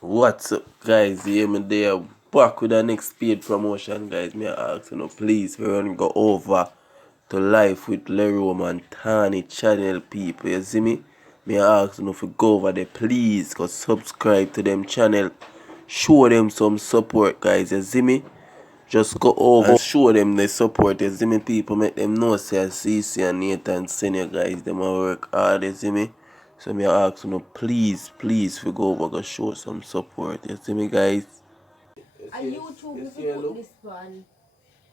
What's up, guys? Here me there back with the next paid promotion, guys. Me ask please, we're gonna go over to Life with Lerom and Tani channel people. You see me? Me ask if you go over there, please, go subscribe to them channel. Show them some support, guys. You see me? Just go over and show them the support. You see me, people? Make them know say CC and Nathan senior guys. Them a work hard. You see me? So me ask please, if you go over, go show some support. You see me, guys? A YouTube if you put this one.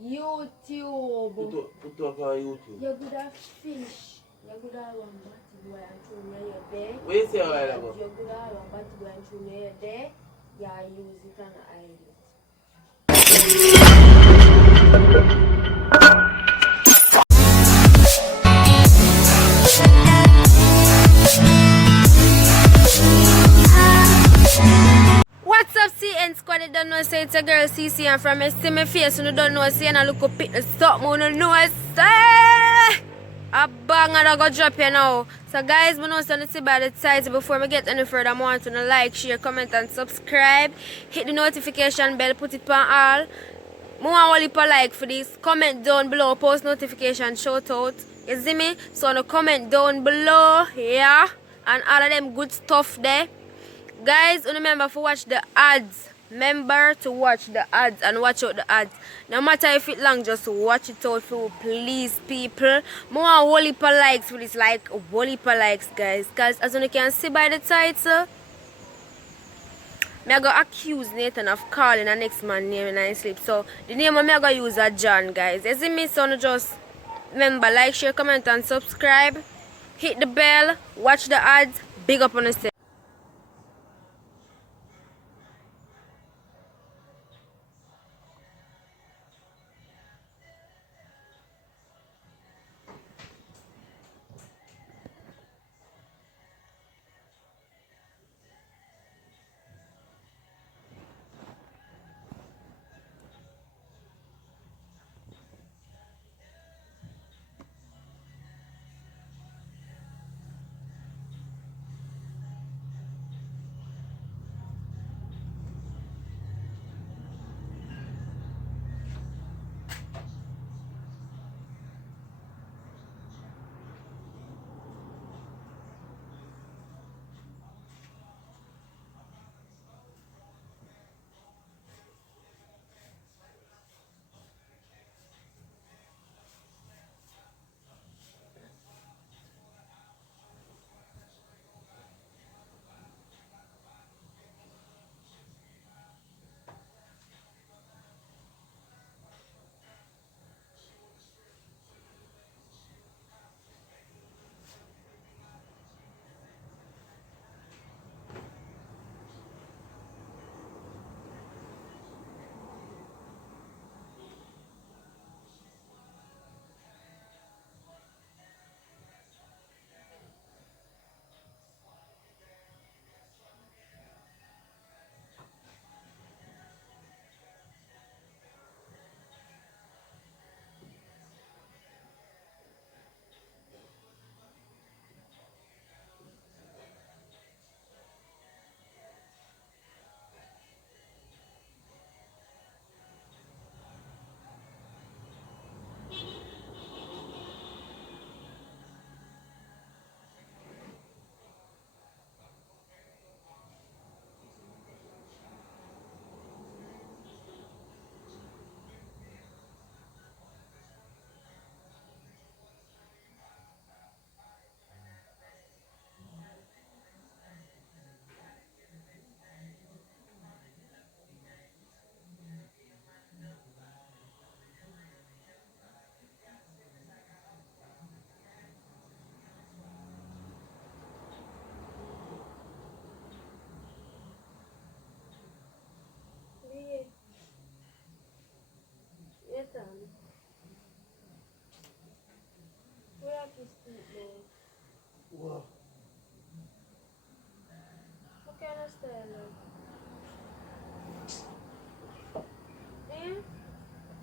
YouTube. Put up on YouTube. You could have fish. You could have one batty boy and throw me your there. What you say a while ago? You could have one batty boy and throw me your there. Yeah, use it and hide it. What's up, CN squad? You don't know, say it's a girl CC, and from me see my face, you don't know, say, and I look up at the something, you know, say a bang and I go drop you now. So guys, I know something about the title. Before I get any further, I want to like, share, comment and subscribe. Hit the notification bell, put it on all. I want a like for this. Comment down below, post notification, shout out. You see me? So no comment down below, yeah. And all of them good stuff there. Guys, remember to watch the ads. Remember to watch the ads and watch out the ads. No matter if it long, just watch it out for please, people. More whole heap of likes for this, like whole heap of likes, guys. Because as you can see by the title, I go accuse Nathan of calling the next man name in his sleep. So the name I go use is John, guys. You see me? So just remember, like, share, comment and subscribe. Hit the bell, watch the ads, big up on the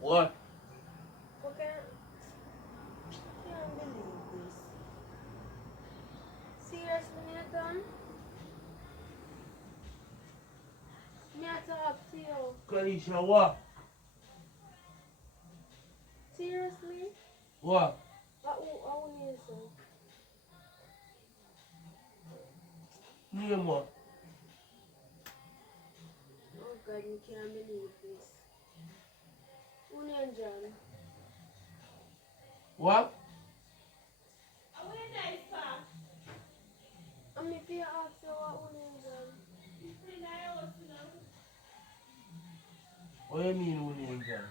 What? What? Can't believe this. Seriously, Nathan? you. Kalisha, what? Seriously? What? I won't hear so. Name what? Oh God, you can't believe this. Union John. What? I'm if you ask you what Union John. What do you mean Union John?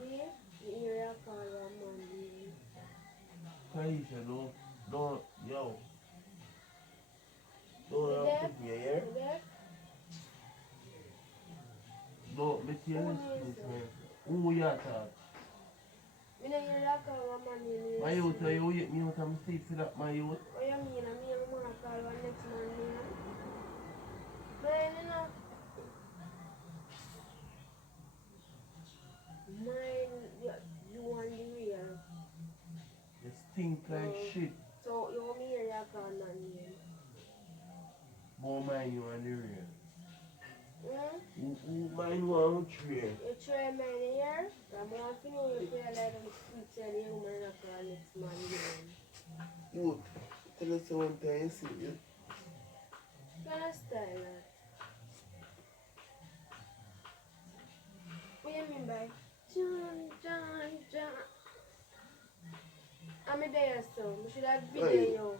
Me? You hear a call one man name. Kalisha, don't, yo. You Don't deaf? put me here. You deaf? Don't make you Who listen is to it? me. Who you talk? Me no hear a call one man name. My youth, you wake me out of my sleep for that, my youth. What you mean? I mean, I'm gonna call one next man name. Man, you know. Mine, you want the real. You stink like shit. So you want me hear your call man name? More mind you on the real. Hmm? Who mind you on tree? You try mine here? I'm going to know you feel like I'm tell you man I call next man name. You tell us one time, you see you. Kind of style that. What you mean by John? I'm there so. We should have video Hey. you.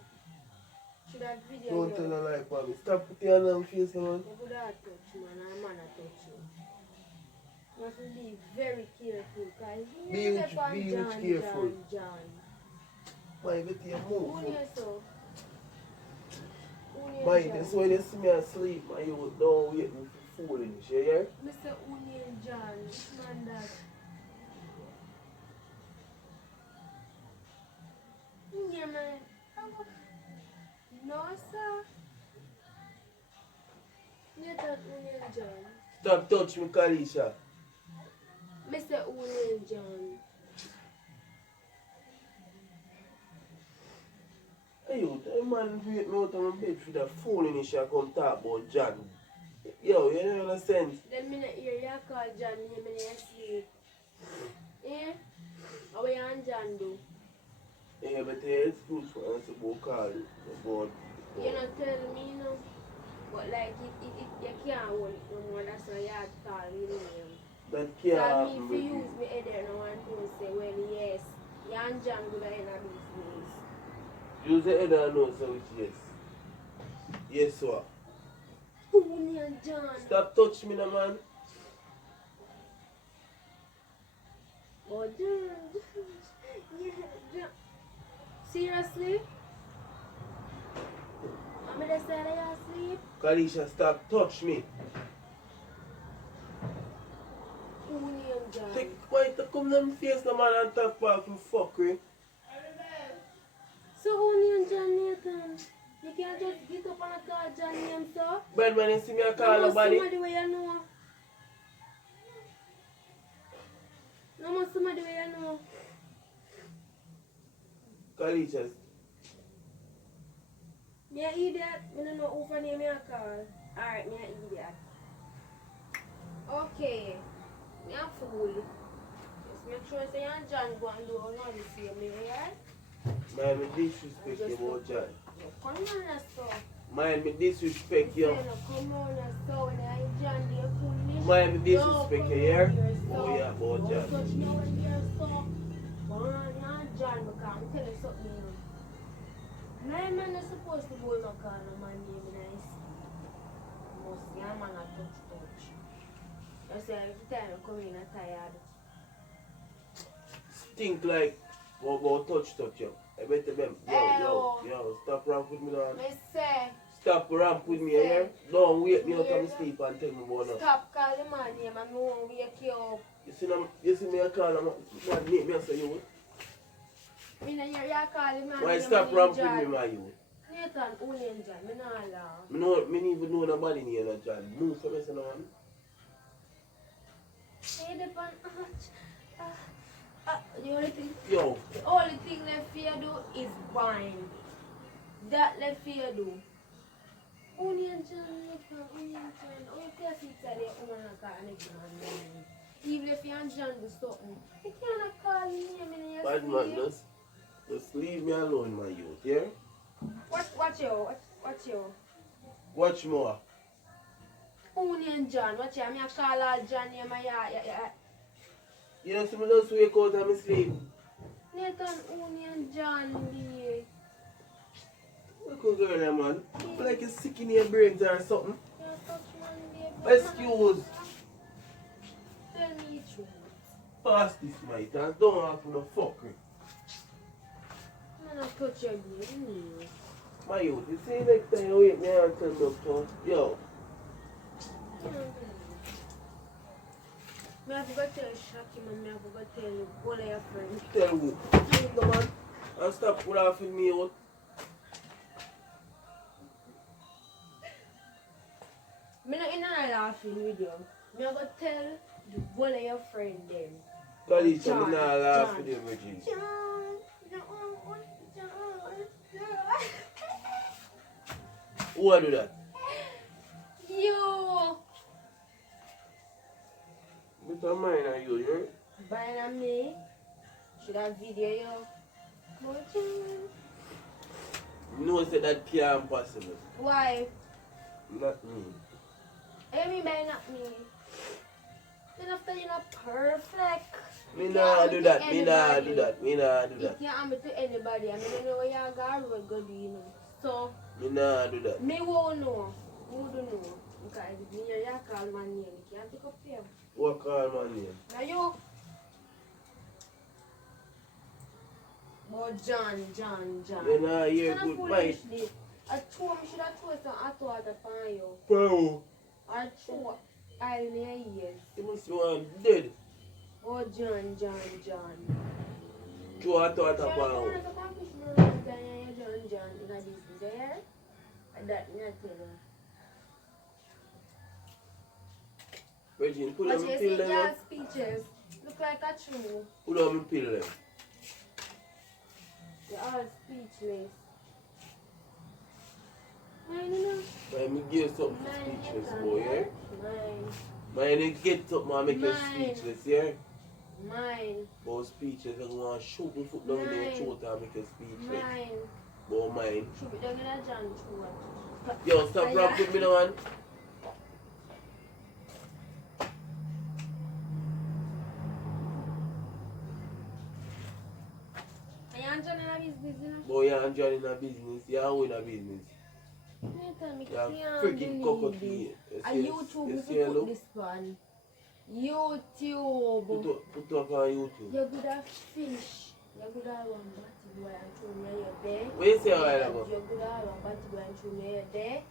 Should have video Don't you. tell a lie about me. Stop putting your hand on face, man. You could have touch man, and man I touch you. You have to be very careful because Be you which- step on be which John, careful. John. Mind get your Who move. near so? Who near Mind, John? that's why you see me asleep, man. You don't wait me for fooling. You hear? Mr. Union John, man that. Yeah, man. No, sir. You that Union John. Stop touch me, Kalisha. Mr. Union John. Hey, you, that man wake me out of my bed for that fooling and shit come talk about John. Yo, you don't understand? Then me not hear you call John name and you sleep. Eh? How you and John do? Yeah, but the excuse for answer about call about. You not tell me no. But like you can't hold it no more, that's why you have to call me name. That So can't I happen mean if with you you. use me head there now and don't say, well yes, you and John good in a business. Use the head and nose, so which yes. Yes, sir. Union John. Stop touch me, no, man. Oh John. Yeah, John. Seriously? I'm gonna say that you asleep? Kalisha, stop touch me. Union John. Take why to come them face the man and talk back from fuckery. So Union John Nathan, you can't just get up and call John name so? Bad man, you see me I call No more nobody. somebody where you know. No more somebody where you know. Kalisha, Me a idiot, I don't know who for name me a call. Alright, me a idiot. Okay, me a fool. Just make sure say you and John go and do all the same, alright? man, me disrespect you about John. Come on, so. Man, me disrespect you. Come on, so when I John, do you foolish? Man, me disrespect you here. So. Oh yeah, about Don't John. touch me when you're so. Come on, you and John, because I'm telling you something. No man is supposed to go in my car and my name and I see. Must see a man a touch. I say every time I come in, I'm tired. Stink like go touch you. I better them. Yo, stop ramp with me now. Me say, Stop ramp with me here. Don't wake me out of my sleep and tell me about now. stop calling my name and I won't wake you up. You see me I call him, man, name me I say you. Me no hear you calling my Why name. stop ramp with me, my you? Nathan, Union John, me not laugh. Me don't even know nobody near that John. Move for me, son, man. Hey, the pan. The only thing. Yo, The only thing left for you do is wine. That left for you do. Onion John, look for Onion John. Oh, you can't see that the woman a call next man. Even if you're John do something, you cannot call me in your Bad man, sleep. just leave me alone, my youth, yeah? Watch you. Watch more. Onion John, watch you. I'm going to call all John in my yard. You know, some just wake out and I sleep. Nathan, Onion John, dear. Look at girl, man. You feel like you're sick in your brains or something. You're such man, dear. Excuse. Tell me the truth. Pass this, mate, and don't have no fuckery. I'm going to touch your knee. My youth, you see next time you wake me and tell me up to, yo. I have to go tell Shaki, man. I have to go tell you, all of your friends. Tell who? Come on. And stop laughing me out. I'm not in a laughing with you. I'm going to tell the whole of your friends them. College, I'm not laughing with them, Reggie. Who will do that? You! But I'm mine and you, right? Brian and me. Should I video you? You know say that can't possible. Why? Not me. Amy by not me. Then after you're not perfect. Me nah do that, me nah do that, me nah do You that. can't amble to anybody. I mean, I know where you're going to go do, you know. So, Me nah do that. me won't know. You don't know. Because if me hear you call my name, you can't pick up him. What call my name? Now you. Oh, John. You nah hear You're not good foolish, fight. Lee. I told me should have told some hot water upon you. Bro, I told I in your ears. you must be one dead. Oh, John. Throw a thought John, upon you you. want to come fish me around John in a business, yeah? That me I tell you. Regine, put But on you my see, pill then. your speeches look like a true. Put on my pill then. You're all speechless. Mine, you know? But me give something for Mine, speechless, you boy, yeah? Mine. Man, you get something and make you Mine. speechless, yeah? Mine. But speechless, I'm going to shoot my foot down in your Mine. throat and make you speechless. Mine. But mine. Should be down in a John true. Yo, stop rap with me now, man. Are you John in a business, you know? Boy, you're enjoying a business, you're in a business. You're freaking cockatoo. A YouTube, if you put this one. YouTube. Put up on YouTube. You're good at fish. You're good at one batty boy and throw me your day. What you say a while ago? You're good at one batty boy and throw me your day.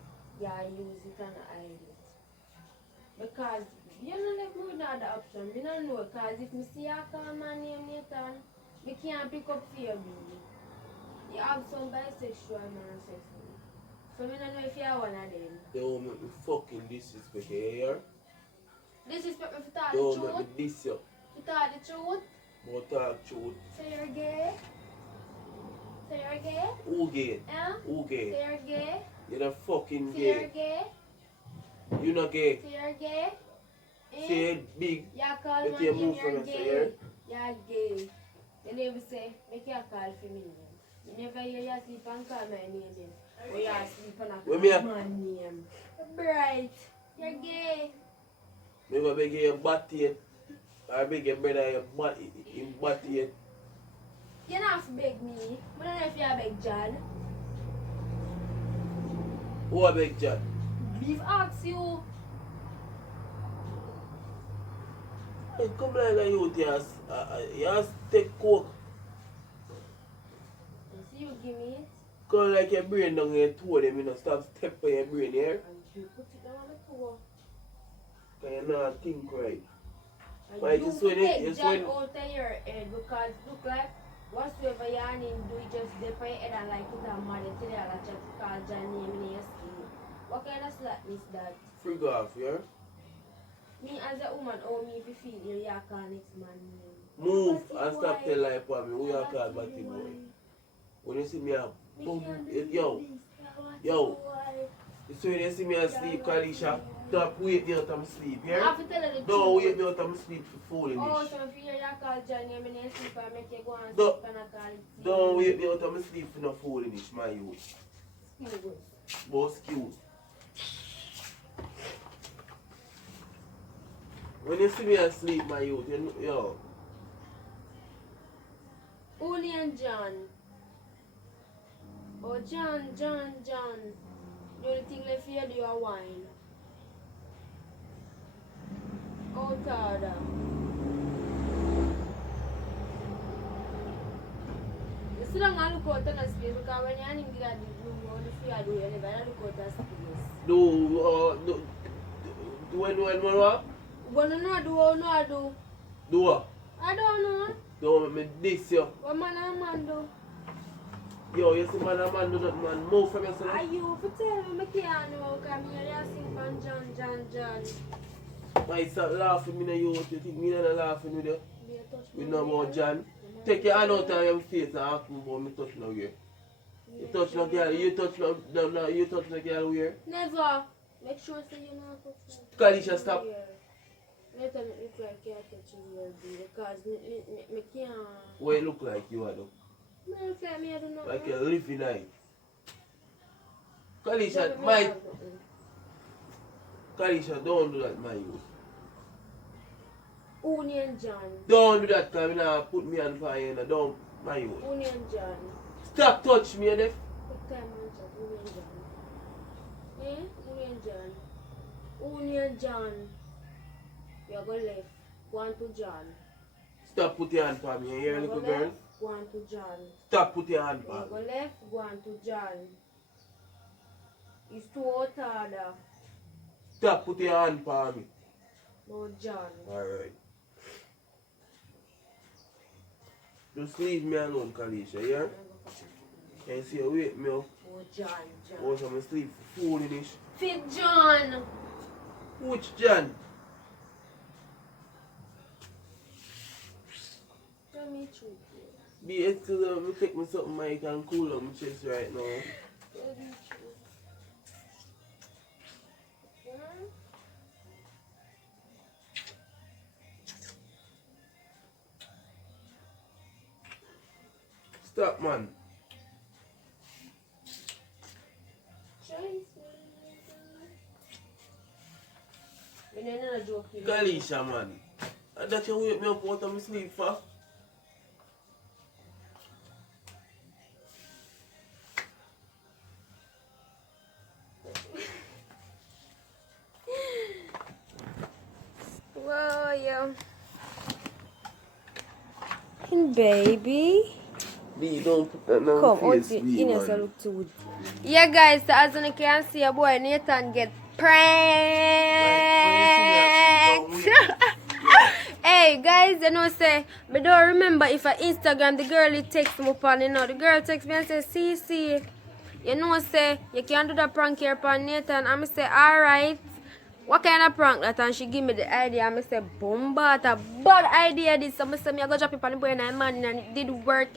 Yeah, use it and hide it. Because you don't let me with other option. I don't know because if I see a call my name Nathan, I can't pick up for you. You have some bisexual man sex with me. So I don't know if you're one of them. They won't make me fucking disrespect you, you hear? Disrespect me for talk They the won't make truth. me diss you. To talk the truth. But talk truth. Say you're gay. Say you're gay. Who gay? Eh? Who gay? Say you're gay. You're the fucking Say you're gay. gay. You not gay. Say you're gay. Say it big. You call Let my you name, move you're from us, gay. you You're gay. You never say, make your call for me. You never hear you sleep and call my name. Or you sleep and When me call a- my name. Bright. You're gay. Never beg your body yet. I beg your brother your body in body yet. You don't have to beg me. I don't know if you beg John. Who I beg John? Beef ask you. Hey, come like a youth, you have to take coke. See you give me it. Come like your brain down your toe, them, you know, stop step on your brain here. And you put it down on the toe. Because you not think right. And Why you just when it- take just John when- out of your head because look like whatsoever you need do, you just dip on your head and like it and mad you tell you that you call John name in your sleep. What kind of slap is that? Freak off, yeah? Me as a woman, how me if you feel you call next man name. Move Batty and stop boy. tell life for me. Who you Batty call Batty boy? boy. When you see me, Me boom, can't do yo, this. Batty yo. boy. You So when you see me asleep, Kalisha, stop wake me out of my sleep, I yeah? have to tell her the Don't truth. wake me out of my sleep for fooling Oh, this. so if you hear that call Johnny, I'm going to sleep and make you go and Don't- sleep and I call it. Don't wake me out of my sleep for no fooling this, my youth. Excuse. Boss cute. When you see me asleep, my youth, you know, yo. Uli and John. Oh, John. The only thing left here, do a wine. Oh, Tada. You sit down and look out on the space because when you're in the room, all the fear do, you never look out the space. When what? What no do? Do what? I don't know. Don't make me diss you. What man and man do? Yo, you see man and man do that, man. Move from yourself. Are you for tell me I can't know because I'm here sing from John. Why stop laughing, me no you. You think me not laughing with you? Be a touch We me know here. about John. Take your hand out of your face and ask me about me touch no girl. You touch no girl, you touch no girl where? Never. Make sure say you not touch me. Kalisha, stop. Later me look like you touch me because me can't. What it look like you are though? Me look like me I don't know. Like a living eye. Kalisha, don't do that, my youth. Onion John. Don't do that, because now put me on fire, and don't, my youth. Onion John. Stop touch me, Def. What time on chat? Onion John. Eh? Onion John. Onion John. You go left. Go on to John. Stop put your hand on me, you hear, You little go girl? left. Go on to John. Stop put your hand You on go me. left. Go on to John. It's too hot harder. Stop put your hand on me. No John. Alright. Just leave me alone, Kalisha, yeah? Can you see you wake me up? Oh John. Or I'm asleep for foolish. Fit John. Which John? Tell me truth. Be it to me take me something I can cool up my chest right now. Tell me truth. Stop, man. Kalisha, man. And that you wake me up out of my sleep for? Whoa, yo. Baby. B, don't put that on Come, face, Ojsy, B, Ines man. look too good. Yeah, guys, so as you can see, your boy Nathan get pranked. Hey, guys, you know, say, but don't remember if I Instagram the girl, it text me upon, you know, the girl text me and say, CC, you know, say, you can do the prank here upon Nathan. I'm say, alright. What kind of prank that? And she give me the idea. I say, bomba, a bad idea this. So I say, I go drop it on the boy and man, and it did work,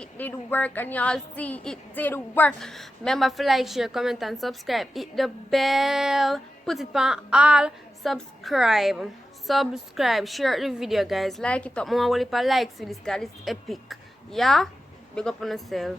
and y'all see it did work. Remember to like, share, comment, and subscribe. Hit the bell, put it on all, subscribe, share the video, guys. Like it up, more likes with this guy, it's epic. Yeah? Big up on yourself.